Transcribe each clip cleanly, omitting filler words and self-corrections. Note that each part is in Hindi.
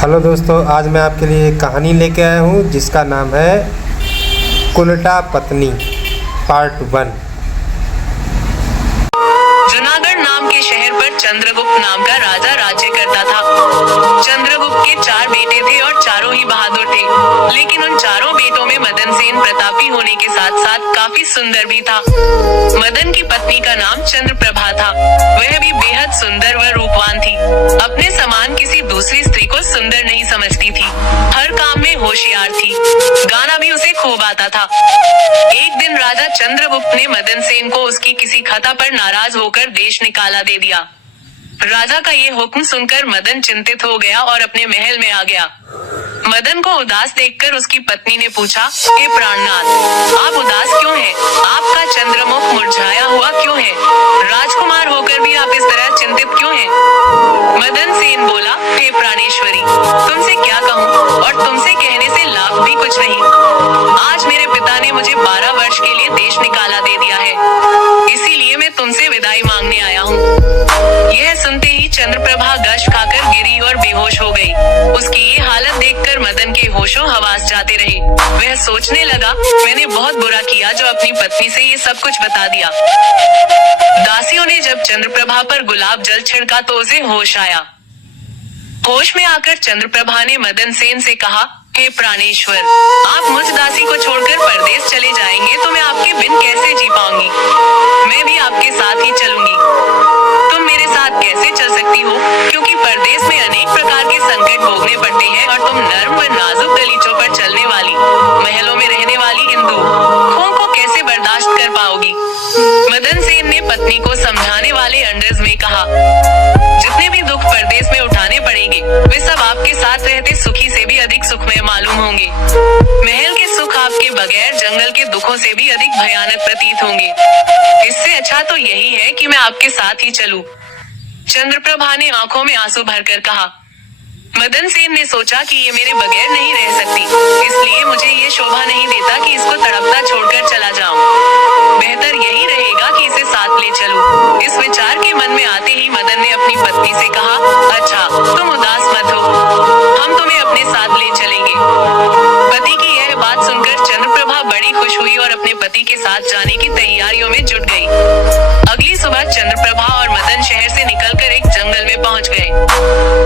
हेलो दोस्तों, आज मैं आपके लिए एक कहानी लेके आया हूँ जिसका नाम है कुलटा पत्नी पार्ट 1। जूनागढ़ नाम के शहर पर चंद्रगुप्त नाम का राजा राज्य करता था। चंद्रगुप्त के 4 बेटे थे और चारों ही बहादुर थे, लेकिन उन चारों बेटों में मदन सेन प्रतापी होने के साथ साथ काफी सुंदर भी था। मदन की पत्नी का नाम चंद्रप्रभा था। वह भी बेहद सुंदर व रूपवान थी। अपने समान किसी दूसरी स्त्री को सुंदर नहीं समझती थी। हर काम में होशियार थी। गाना भी उसे खूब आता था। एक दिन राजा चंद्रगुप्त ने मदन सेन को उसकी किसी खता पर नाराज होकर देश निकाला दे दिया। राजा का ये हुक्म सुनकर मदन चिंतित हो गया और अपने महल में आ गया। मदन को उदास देखकर उसकी पत्नी ने पूछा, हे प्राणनाथ, आप उदास क्यों हैं? आपका चंद्रमुख मुरझाया हुआ क्यों है? राजकुमार होकर भी आप इस तरह चिंतित क्यों हैं? मदन सेन बोला, हे प्राणेश्वरी, तुमसे क्या कहूँ और तुमसे कहने से लाभ भी कुछ नहीं। आज मेरे पिता ने मुझे 12 वर्ष के लिए देश निकाला दे दिया है, इसीलिए मैं तुमसे विदाई मांगने आया हूँ। यह सुनते ही चंद्रप्रभा गश खाकर गिरी और बेहोश हो गई। उसकी ये हालत देखकर मदन के होशो हवास जाते रहे। वह सोचने लगा, मैंने बहुत बुरा किया जो अपनी पत्नी से ये सब कुछ बता दिया। दासियों ने जब चंद्रप्रभा पर गुलाब जल छिड़का तो उसे होश आया। होश में आकर चंद्रप्रभा ने मदन सेन से कहा, हे प्राणेश्वर, आप मुझ दासी को छोड़कर परदेश चले जाएंगे तो मैं आपके बिन कैसे जी पाऊंगी? मैं भी आपके साथ ही चलूंगी। तुम मेरे साथ कैसे चल सकती हो? क्योंकि परदेश में अनेक प्रकार के संकट भोगने पड़ते हैं और तुम नर्म व नाजुक गलीचों पर चलने वाली, महलों में रहने वाली हिंदू खून को कैसे बर्दाश्त कर पाओगी? मदन सेन ने पत्नी को समझाने वाले अंदाज में कहा, जितने भी दुख परदेश में उठाने पड़ेंगे वे सब आपके साथ रहते सुखी से भी अधिक सुखमय मालूम होंगे। महल के सुख आपके बगैर जंगल के दुखों से भी अधिक भयानक प्रतीत होंगे। इससे अच्छा तो यही है कि मैं आपके साथ ही चलूं। चंद्रप्रभा ने आंखों में आंसू भरकर कहा। मदन सेन ने सोचा कि ये मेरे बगैर नहीं रह सकती, इसलिए मुझे ये शोभा नहीं देता कि इसको तड़पता छोड़कर चला जाऊं। बेहतर यही रहेगा कि इसे साथ ले चलूं। इस विचार के मन में आते ही मदन ने अपनी पत्नी से कहा, अच्छा, तुम उदास मत हो, हम तुम्हें अपने साथ ले चलेंगे। पति की यह बात सुनकर चंद्रप्रभा बड़ी खुश हुई और अपने पति के साथ जाने की तैयारियों में जुट गई। अगली सुबह चंद्रप्रभा और मदन शहर से निकलकर एक जंगल में पहुंच गए।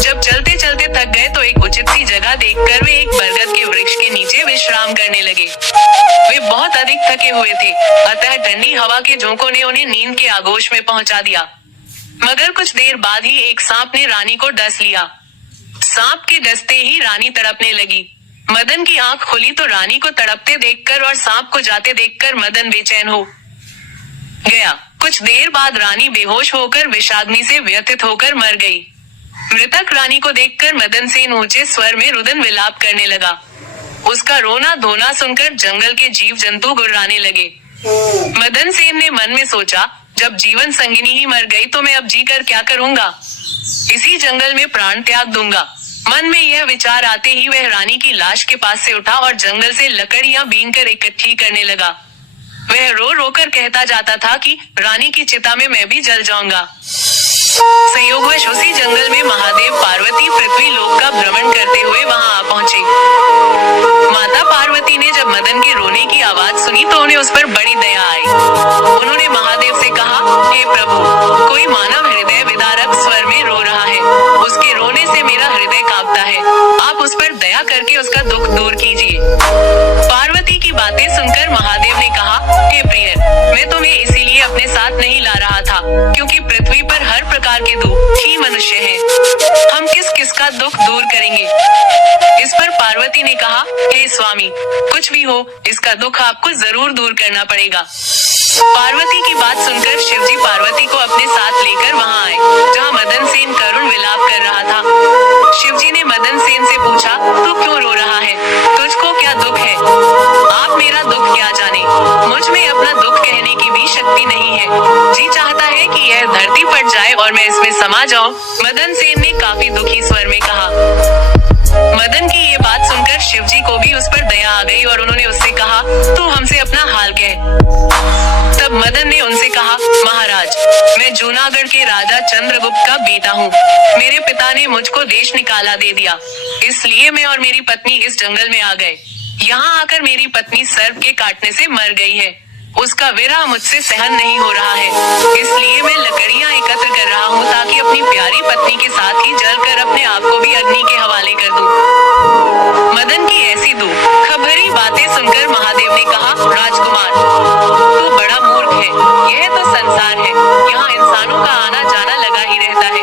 जब चलते चलते थक गए तो एक उचित सी जगह देखकर वे एक बरगद के वृक्ष के नीचे विश्राम करने लगे। वे बहुत अधिक थके हुए थे, अतः ठंडी हवा के झोंकों ने उन्हें नींद के आगोश में पहुंचा दिया। मगर कुछ देर बाद ही एक सांप ने रानी को डस लिया। सांप के डसते ही रानी तड़पने लगी। मदन की आंख खुली तो रानी को तड़पते देखकर और सांप को जाते देखकर मदन बेचैन हो गया। कुछ देर बाद रानी बेहोश होकर विषाग्नि से व्यथित होकर मर गई। मृतक रानी को देखकर मदन सेन ऊंचे स्वर में रुदन विलाप करने लगा। उसका रोना धोना सुनकर जंगल के जीव जंतु गुर्राने लगे। मदन सेन ने मन में सोचा, जब जीवन संगिनी ही मर गई तो मैं अब जी कर क्या करूंगा? इसी जंगल में प्राण त्याग दूंगा। मन में यह विचार आते ही वह रानी की लाश के पास से उठा और जंगल से लकड़ियां बीनकर इकट्ठी करने लगा। वह रो रो कर कहता जाता था कि रानी की चिता में मैं भी जल जाऊंगा। संयोगवश उसी जंगल में महादेव पार्वती पृथ्वी लोक का भ्रमण करते हुए वहां आ पहुंचे। माता पार्वती ने जब मदन के रोने की आवाज सुनी तो उन्हें उस पर बड़ी दया आई। उन्होंने महादेव से कहा, हे प्रभु, कोई मानव हृदय विदारक स्वर में रो रहा है, उसके रोने से मेरा हृदय कांपता है, आप उस पर दया करके उसका दुख दूर कीजिए। पार्वती की बातें सुनकर महादेव ने कहा, हे प्रिय, मैं तुम्हें इसीलिए अपने साथ नहीं ला रहा था क्योंकि पृथ्वी पर हर प्रकार के दुखी मनुष्य हैं। हम किस किस का दुख दूर करेंगे? इस पर पार्वती ने कहा, हे स्वामी, कुछ भी हो, इसका दुख आपको जरूर दूर करना पड़ेगा। पार्वती की बात सुनकर शिवजी पार्वती को अपने साथ लेकर वहां आए, जहां मदन सेन करुण विलाप कर रहा था। शिवजी ने मदन सेन से पूछा, तू क्यों रो रहा है? तुझको क्या दुख है? आप मेरा दुख क्या जाने? मुझ में अपना दुख कहने की भी शक्ति नहीं है। जी चाहता है कि यह धरती फट जाए और मैं इसमें समा जाऊं। मदन सेन ने काफी दुखी स्वर में कहा। मदन की ये बात सुनकर शिवजी को भी उस पर दया आ गई और उन्होंने उससे कहा, तू हमसे अपना हाल कह। तब मदन ने उनसे कहा, महाराज, मैं जूनागढ़ के राजा चंद्रगुप्त का बेटा हूँ। मेरे पिता खुदा ने मुझको देश निकाला दे दिया, इसलिए मैं और मेरी पत्नी इस जंगल में आ गए। यहाँ आकर मेरी पत्नी सर्प के काटने से मर गई है। उसका विरह मुझसे सहन नहीं हो रहा है, इसलिए मैं लकड़ियाँ एकत्र कर रहा हूँ ताकि अपनी प्यारी पत्नी के साथ ही जलकर अपने आप को भी अग्नि के हवाले कर दूं। मदन की ऐसी दुख भरी बातें सुनकर महादेव ने कहा, राजकुमार, तू बड़ा मूर्ख है। यह तो संसार है, यहाँ इंसानों का आना जाना लगा ही रहता है।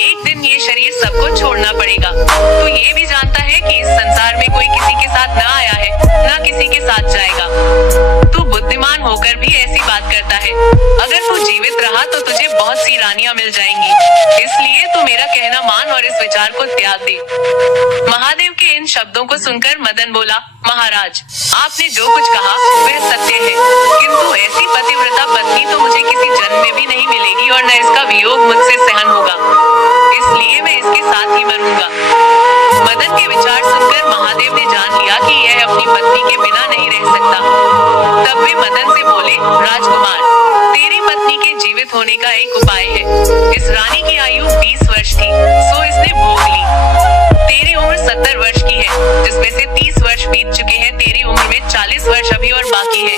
एक दिन ये शरीर सबको छोड़ना पड़ेगा। तू ये भी जानता है कि इस संसार में कोई किसी के साथ न आया है, न किसी के साथ जाएगा। तू बुद्धिमान होकर भी ऐसी बात करता है। अगर तू जीवित रहा तो तुझे बहुत सी रानियां मिल जाएंगी, इसलिए तू मेरा कहना मान और इस विचार को त्याग दे। महादेव के इन शब्दों को सुनकर मदन बोला, महाराज, आपने जो कुछ कहा वह सत्य है, किंतु ऐसी पतिव्रता पत्नी तो मुझे किसी जन्म में भी नहीं मिलेगी और न इसका वियोग मुझसे सहन होगा, इसलिए मैं इसके साथ ही मरूंगा। मदन के विचार सुनकर महादेव ने जान लिया कि यह अपनी पत्नी के बिना नहीं रह सकता। तब वे मदन से बोले, राजकुमार, तेरी पत्नी के जीवित होने का एक उपाय है। इस रानी की आयु 20 वर्ष थी, सो इसने भोग ली। तेरी उम्र 70 वर्ष की है, जिसमें से 30 वर्ष बीत चुके हैं। तेरी उम्र में 40 वर्ष अभी और बाकी है।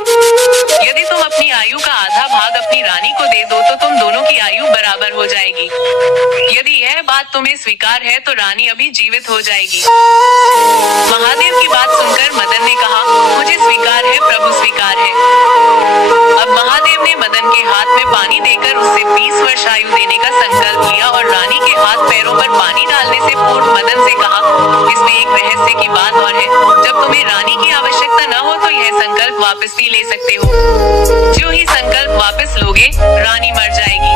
यदि तुम अपनी आयु का आधा भाग अपनी रानी को दे दो तो तुम दोनों की आयु बराबर हो जाएगी। यदि यह बात तुम्हें स्वीकार है तो रानी अभी जीवित हो जाएगी। महादेव की बात सुनकर मदन ने कहा, मुझे स्वीकार है प्रभु, स्वीकार है। अब महादेव ने मदन के हाथ में पानी देकर उससे 20 वर्ष आयु देने का संकल्प लिया और रानी के हाथ पैरों पर पानी डालने से पूर्व मदन से कहा, इसमें एक रहस्य की बात और है। जब तुम्हें रानी की आवश्यकता न हो तो यह संकल्प वापस भी ले सकते हो। जो ही संकल्प वापस लोगे, रानी मर जाएगी।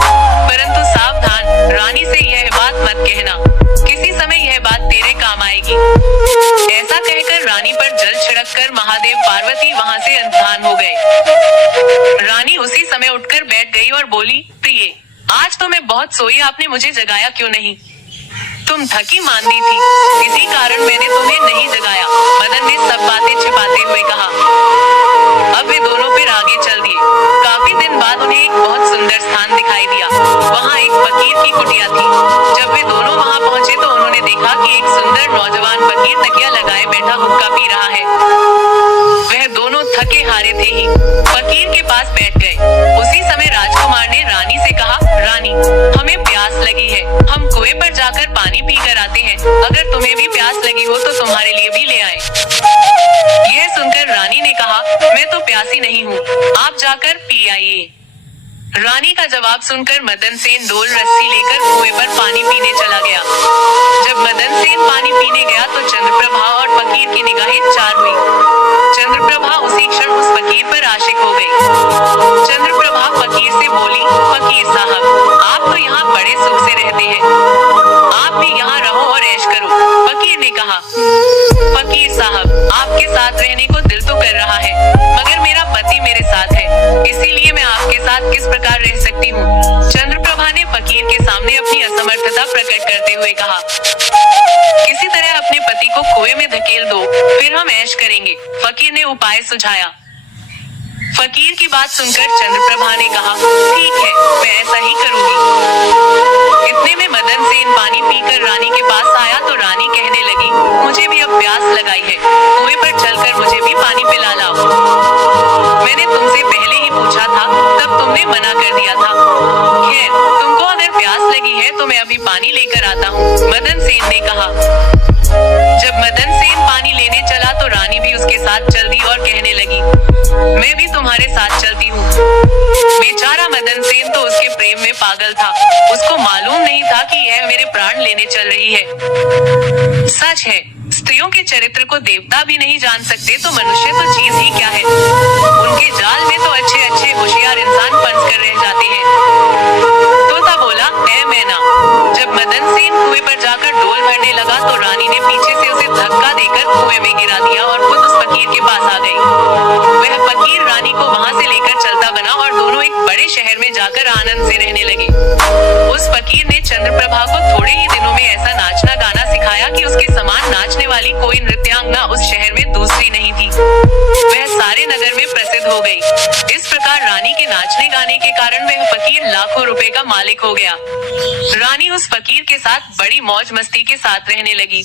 परंतु सावधान, रानी से यह बात मत कहना, किसी समय यह बात तेरे काम आएगी। ऐसा कहकर रानी पर जल छिड़ककर महादेव पार्वती वहाँ से अंतर्धान हो गए। रानी उसी समय उठकर बैठ गई और बोली, प्रिय, आज तो मैं बहुत सोई, आपने मुझे जगाया क्यों नहीं? तुम थकी मांदी थी, इसी कारण मैंने तुम्हें नहीं जगाया। मदन ने सब बातें छिपाते हुए कहा। अब वे दोनों फिर आगे चल दिए। काफी दिन बाद उन्हें एक बहुत सुंदर स्थान दिखाई दिया। वहाँ एक फकीर की कुटिया थी। जब वे दोनों वहाँ पहुँचे तो उन्होंने देखा कि एक सुंदर नौजवान फकीर तकिया लगाए बैठा हुक्का पी रहा है। वह दोनों थके हारे थे ही फकीर के पास बैठ गए। उसी समय राजकुमार ने रानी से कहा, रानी, हमें प्यास लगी है, हम कुएं पर जाकर पानी पी कर आते हैं। अगर तुम्हें भी प्यास लगी हो तो तुम्हारे लिए भी ले आए। यह सुनकर रानी ने कहा, मैं तो प्यासी नहीं हूँ, आप जाकर पी आइए। रानी का जवाब सुनकर मदन सेन डोल रस्सी लेकर कुएं पर पानी पीने चला गया। जब मदन सेन पानी पीने गया तो चंद्रप्रभा और फकीर की निगाहें चार हुई। चंद्रप्रभा उसी क्षण उस फकीर पर आशिक हो गई। चंद्रप्रभा फकीर से बोली, फकीर साहब, आप तो यहाँ बड़े सुख से रहते हैं, आप भी यहाँ रहो और ऐश करो। फकीर ने कहा, फकीर साहब, आपके साथ रहने को दिल तो कर रहा है, मगर मेरा पति मेरे साथ है, इसीलिए मैं आपके साथ किस प्रकार रह सकती हूँ। चंद्रप्रभा ने फकीर के सामने अपनी असमर्थता प्रकट करते हुए कहा, किसी तरह अपने पति को कुएं में धकेल दो, फिर हम ऐश करेंगे। फकीर ने उपाय सुझाया। फकीर की बात सुनकर चंद्रप्रभा ने कहा, ठीक है, मैं ऐसा ही करूंगी। इतने में मदन सेन पानी पीकर रानी के पास आया तो रानी कहने लगी, मुझे भी अब प्यास लगाई है, कुएं पर चलकर मुझे भी पानी पिला लाओ। मैंने तुमसे पहले ही पूछा था, तब तुमने मना कर दिया था। खैर, तुमको अगर प्यास लगी है तो मैं अभी पानी लेकर आता हूँ, मदन सेन ने कहा। जब मदन सेन पानी लेने चला तो रानी भी उसके साथ चल दी और कहने लगी, मैं भी तुम्हारे साथ चलती हूँ। बेचारा मदन सेन तो उसके प्रेम में पागल था, उसको मालूम नहीं था कि यह मेरे प्राण लेने चल रही है। सच है, स्त्रियों के चरित्र को देवता भी नहीं जान सकते तो मनुष्य तो चीज ही क्या है। उनके जाल में तो अच्छे अच्छे होशियार इंसान फंस कर रह जाते हैं। तोता बोला, ऐ मैना। जब मदन सेन कुएं पर जाकर डोल भरने लगा तो रानी ने पीछे से उसे धक्का देकर कुएं में गिरा दिया और खुद उस फकीर के पास आ गई। वह फकीर रानी को वहाँ से लेकर चलता बना और दोनों एक बड़े शहर में जाकर आनंद से रहने लगे। उस फकीर ने चंद्रप्रभा को थोड़े ही दिनों में ऐसा नाचना गाना सिखाया कि उसके समान नाचने वाली कोई नृत्यांगना उस शहर में दूसरी नहीं थी। वह सारे नगर में प्रसिद्ध हो गई। इस प्रकार रानी के नाचने गाने के कारण वह फकीर लाखों रुपए का मालिक हो गया। रानी उस फकीर के साथ बड़ी मौज मस्ती के साथ रहने लगी।